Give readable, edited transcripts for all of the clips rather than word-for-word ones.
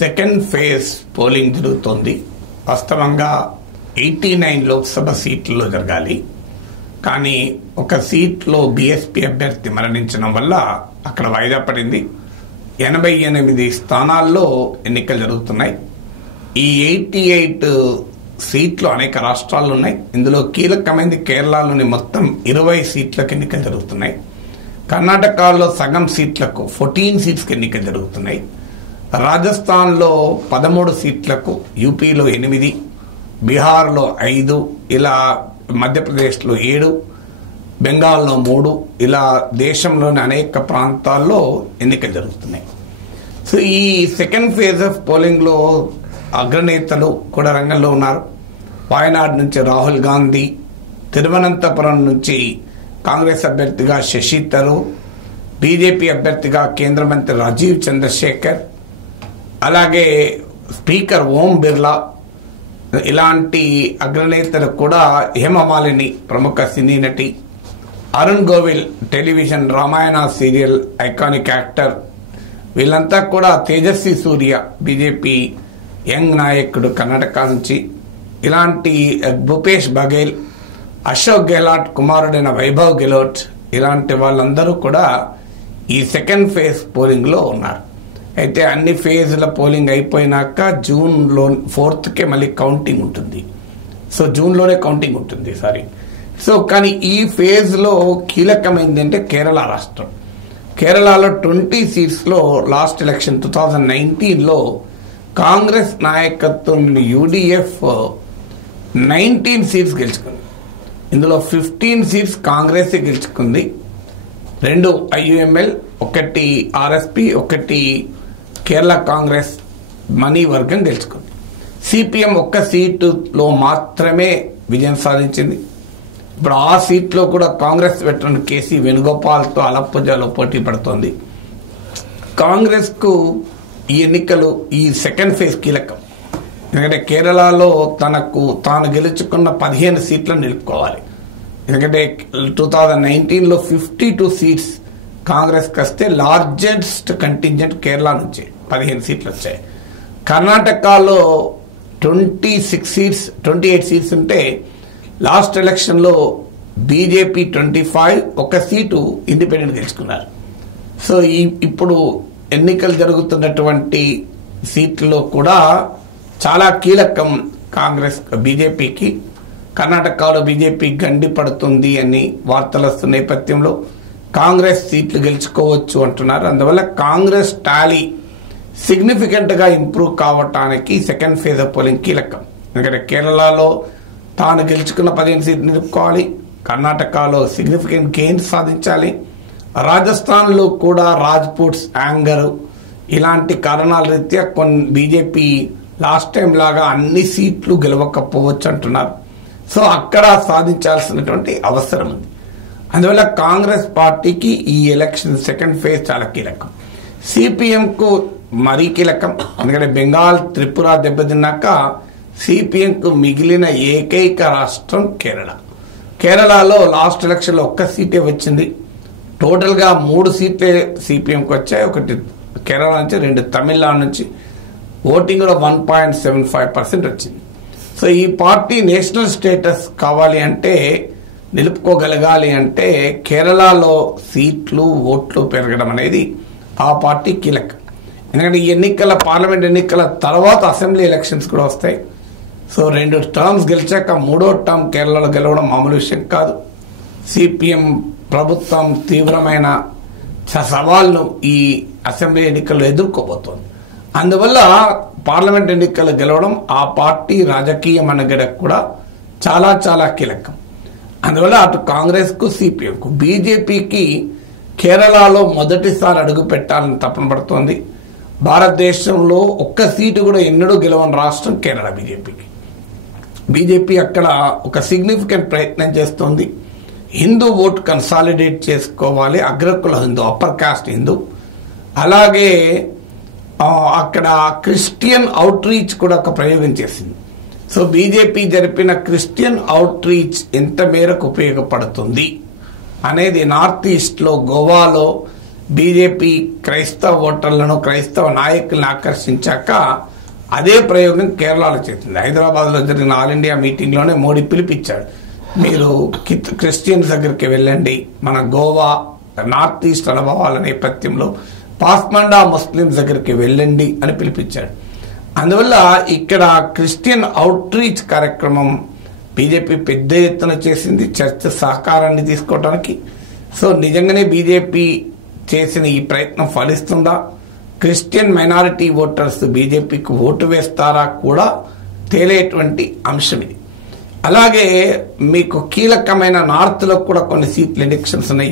Second phase polling జరుగుతోంది. వాస్తవంగా 89 లోక్సభ సీట్లలో జరగాలి. కానీ ఒక సీట్లో బీఎస్పీ అభ్యర్థి మరణించడం వల్ల అక్కడ వాయిదా పడింది. 88 స్థానాల్లో ఎన్నికలు జరుగుతున్నాయి. ఈ 88 సీట్లు అనేక రాష్ట్రాల్లో ఉన్నాయి. ఇందులో కీలకమైనది కేరళలోని మొత్తం 20 సీట్లకు ఎన్నికలు జరుగుతున్నాయి. కర్ణాటకలో సగం సీట్లకు 14 సీట్స్కి ఎన్నికలు జరుగుతున్నాయి. రాజస్థాన్లో 13 సీట్లకు, యూపీలో 8, బీహార్లో 5, ఇలా మధ్యప్రదేశ్లో 7, బెంగాల్లో 3, ఇలా దేశంలోని అనేక ప్రాంతాల్లో ఎన్నికలు జరుగుతున్నాయి. సో ఈ సెకండ్ ఫేజ్ ఆఫ్ పోలింగ్లో అగ్రనేతలు కూడా రంగంలో ఉన్నారు. వాయనాడ్ నుంచి రాహుల్ గాంధీ, తిరువనంతపురం నుంచి కాంగ్రెస్ అభ్యర్థిగా శశి థరూర్, బీజేపీ అభ్యర్థిగా కేంద్ర మంత్రి రాజీవ్ చంద్రశేఖర్, అలాగే స్పీకర్ ఓం బిర్లా, ఇలాంటి అగ్రనేతలు కూడా, హేమమాలిని ప్రముఖ సినీ నటి, Arun Govil television Ramayana serial iconic actor, వీళ్ళంతా కూడా, తేజస్వి సూర్య బీజేపీ యంగ్ నాయకుడు కర్ణాటక నుంచి, ఇలాంటి భూపేష్ బఘేల్, అశోక్ గెహ్లాట్ కుమారుడైన వైభవ్ గెహ్లోట్, ఇలాంటి వాళ్ళందరూ కూడా ఈ సెకండ్ ఫేజ్ పోలింగ్లో ఉన్నారు. అయితే అన్ని ఫేజ్ల పోలింగ్ అయిపోయినాక జూన్లో 4th మళ్ళీ కౌంటింగ్ ఉంటుంది. సో జూన్లోనే కౌంటింగ్ ఉంటుంది సో కానీ ఈ ఫేజ్లో కీలకమైంది అంటే కేరళ రాష్ట్రం. కేరళలో 20 సీట్స్లో లాస్ట్ ఎలక్షన్ 2019లో కాంగ్రెస్ నాయకత్వం యూడీఎఫ్ 19 సీట్స్ గెలుచుకుంది. ఇందులో 15 సీట్స్ కాంగ్రెస్ గెలుచుకుంది. 2 IUML, 1 RSP, 1 Kerala Congress money వర్గం గెలుచుకుంది. సిపిఎం 1 సీటులో మాత్రమే విజయం సాధించింది. ఇప్పుడు ఆ సీట్లో కూడా కాంగ్రెస్ వెటరన్ కేసీ వేణుగోపాల్తో అలప్పుజాలో పోటీ పడుతోంది. కాంగ్రెస్ కు ఈ ఎన్నికలు, ఈ సెకండ్ ఫేజ్ కీలకం. ఎందుకంటే కేరళలో తాను గెలుచుకున్న 15 సీట్లను నిలుపుకోవాలి. ఎందుకంటే 2019లో 52 సీట్స్ కాంగ్రెస్ వస్తే లార్జెస్ట్ కంటింజెంట్ కేరళ నుంచి 15 సీట్లు వచ్చాయి. కర్ణాటకలో 28 సీట్స్ ఉంటే లాస్ట్ ఎలక్షన్లో బీజేపీ 25, 1 సీటు ఇండిపెండెంట్ గెలుచుకున్నారు. సో ఇప్పుడు ఎన్నికలు జరుగుతున్నటువంటి సీట్లలో కూడా చాలా కీలకం కాంగ్రెస్ బీజేపీకి. కర్ణాటకలో బీజేపీ గండి పడుతుంది అని వార్తలు వస్తున్న నేపథ్యంలో కాంగ్రెస్ సీట్లు గెలుచుకోవచ్చు అంటున్నారు. అందువల్ల కాంగ్రెస్ టాలీ సిగ్నిఫికెంట్ గా ఇంప్రూవ్ కావటానికి సెకండ్ ఫేజ్ ఆఫ్ పోలింగ్ కీలకం. ఎందుకంటే కేరళలో తాను గెలుచుకున్న 15 సీట్లు నిలుపుకోవాలి, కర్ణాటకలో సిగ్నిఫికెంట్ గెయిన్స్ సాధించాలి, రాజస్థాన్లో కూడా రాజ్పూట్స్ యాంగర్ ఇలాంటి కారణాల రీత్యా కొన్ని బీజేపీ లాస్ట్ టైం లాగా అన్ని సీట్లు గెలవకపోవచ్చు అంటున్నారు. సో అక్కడ సాధించాల్సినటువంటి అవసరం ఉంది. అందువల్ల కాంగ్రెస్ పార్టీకి ఈ ఎలక్షన్ సెకండ్ ఫేజ్ చాలా కీలకం. సిపిఎం కు మరీ కీలకం. ఎందుకంటే బెంగాల్, త్రిపుర దెబ్బతిన్నాక సిపిఎం కు మిగిలిన ఏకైక రాష్ట్రం కేరళ. కేరళలో లాస్ట్ ఎలక్షన్ లో 1 సీటే వచ్చింది. టోటల్ గా 3 సీట్లే సిపిఎంకి వచ్చాయి. 1 కేరళ నుంచి, 2 తమిళనాడు నుంచి. ఓటింగ్ లో 1.75% వచ్చింది. సో ఈ పార్టీ నేషనల్ స్టేటస్ కావాలి అంటే, నిలుపుకోగలగాలి అంటే కేరళలో సీట్లు, ఓట్లు పెరగడం అనేది ఆ పార్టీ కీలకం. ఎందుకంటే ఈ పార్లమెంట్ ఎన్నికల తర్వాత అసెంబ్లీ ఎలక్షన్స్ కూడా వస్తాయి. సో 2 టర్మ్స్ గెలిచాక 3వ టర్మ్ కేరళలో గెలవడం మామూలు విషయం కాదు. సిపిఎం ప్రభుత్వం తీవ్రమైన సవాల్ను ఈ అసెంబ్లీ ఎన్నికల్లో ఎదుర్కోబోతోంది. అందువల్ల పార్లమెంట్ ఎన్నికలు గెలవడం ఆ పార్టీ రాజకీయ మనుగడకు కూడా చాలా చాలా కీలకం. అందువల్ల అటు కాంగ్రెస్ కు, సిపిఎం కు, బీజేపీకి కేరళలో మొదటిసారి అడుగు పెట్టాలని తపన పడుతోంది. భారతదేశంలో 1 సీటు కూడా ఎన్నడూ గెలవని రాష్ట్రం కేరళ బీజేపీకి. బీజేపీ అక్కడ ఒక సిగ్నిఫికెంట్ ప్రయత్నం చేస్తోంది. హిందూ ఓటు కన్సాలిడేట్ చేసుకోవాలి, అగ్రకుల హిందూ, అప్పర్ కాస్ట్ హిందూ. అలాగే అక్కడ క్రిస్టియన్ అవుట్ రీచ్ కూడా ఒక ప్రయోగం చేసింది. సో బీజేపీ జరిపిన క్రిస్టియన్ అవుట్ రీచ్ ఎంత మేరకు ఉపయోగపడుతుంది అనేది నార్త్ ఈస్ట్ లో, గోవాలో బీజేపీ క్రైస్తవ ఓటర్లను క్రైస్తవ నాయకులను ఆకర్షించాక అదే ప్రయోగం కేరళలో చేసింది. హైదరాబాద్లో జరిగిన ఆల్ ఇండియా మీటింగ్లోనే మోడీ పిలిపించాడు, మీరు క్రిస్టియన్స్ దగ్గరికి వెళ్ళండి, మన గోవా నార్త్ ఈస్ట్ అనుభవాల నేపథ్యంలో పాస్మండా ముస్లింస్ దగ్గరికి వెళ్ళండి అని పిలిపించాడు. అందువల్ల ఇక్కడ క్రిస్టియన్ అవుట్ రీచ్ కార్యక్రమం బీజేపీ పెద్ద ఎత్తున చేసింది చర్చ సహకారాన్ని తీసుకోవడానికి. సో నిజంగానే బీజేపీ చేసిన ఈ ప్రయత్నం ఫలిస్తుందా, క్రిస్టియన్ మైనారిటీ ఓటర్స్ బీజేపీకి ఓటు వేస్తారా కూడా తేలేటువంటి అంశం ఇది. అలాగే మీకు కీలకమైన నార్త్లో కూడా కొన్ని సీట్లు ఎలక్షన్స్ ఉన్నాయి.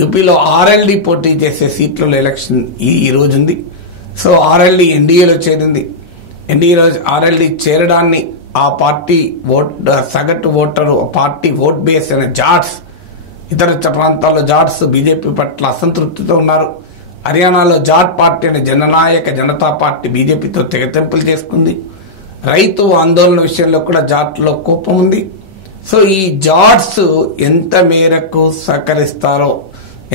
యూపీలో ఆర్ఎల్డీ పోటీ చేసే సీట్లలో ఎలక్షన్ ఈ రోజు ఉంది. సో ఆర్ఎల్డీ ఎన్డీఏలో చేరింది. ఆర్ఎల్డీ చేరడాన్ని ఆ పార్టీ సగటు ఓటరు పార్టీ ఓట్ బేస్ అయిన జాట్స్, ఇతర ప్రాంతాల్లో జాట్స్ బీజేపీ పట్ల అసంతృప్తితో ఉన్నారు. హర్యానాలో జాట్ పార్టీ అయిన జననాయక జనతా పార్టీ బీజేపీతో తెగతెంపులు చేసుకుంది. రైతు ఆందోళన విషయంలో కూడా జాట్లో కోపం ఉంది. సో ఈ జాట్స్ ఎంత మేరకు సహకరిస్తారో,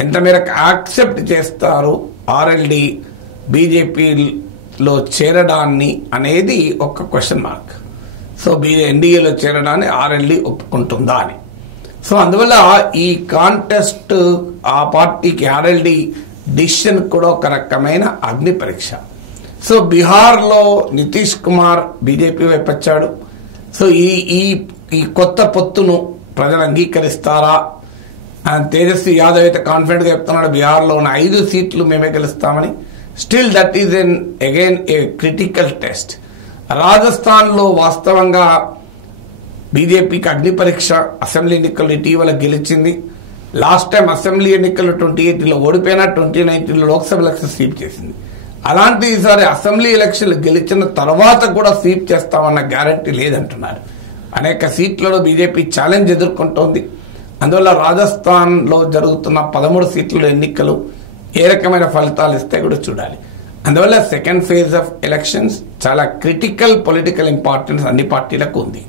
ఎంత మేరకు యాక్సెప్ట్ చేస్తారో ఆర్ఎల్డీ బీజేపీలో చేరడాన్ని అనేది ఒక క్వశ్చన్ మార్క్. సో ఎన్డీఏలో చేరడాన్ని ఆర్ఎల్డీ ఒప్పుకుంటుందా అని. సో అందువల్ల ఈ కాంటెస్ట్ ఆ పార్టీకి ఆర్ఎల్డీ డిసిషన్ కూడా ఒక రకమైన అగ్ని పరీక్ష. సో బీహార్లో నితీష్ కుమార్ బీజేపీ వైపు వచ్చాడు. సో ఈ కొత్త పొత్తును ప్రజలు అంగీకరిస్తారా? తేజస్వి యాదవ్ అయితే కాన్ఫిడెంట్గా చెప్తున్నాడు, బీహార్లో ఉన్న 5 సీట్లు మేమే గెలుస్తామని. Still that is again a critical test. రాజస్థాన్లో వాస్తవంగా బీజేపీకి అగ్ని పరీక్ష. అసెంబ్లీ ఎన్నికలు ఇటీవల గెలిచింది. లాస్ట్ టైం అసెంబ్లీ ఎన్నికలు 2018లో ఓడిపోయినా 2019లో లోక్సభ ఎలక్షన్ స్వీప్ చేసింది. అలాంటి ఈసారి అసెంబ్లీ ఎలక్షన్లు గెలిచిన తర్వాత కూడా స్వీప్ చేస్తామన్న గ్యారంటీ లేదంటున్నారు. అనేక సీట్లలో బీజేపీ ఛాలెంజ్ ఎదుర్కొంటోంది. అందువల్ల రాజస్థాన్లో జరుగుతున్న 13 సీట్ల ఎన్నికలు ఏ రకమైన ఫలితాలు ఇస్తే కూడా చూడాలి. అందువల్ల సెకండ్ ఫేజ్ ఆఫ్ ఎలక్షన్స్ చాలా క్రిటికల్ పొలిటికల్ ఇంపార్టెన్స్ అన్ని పార్టీలకు ఉంది.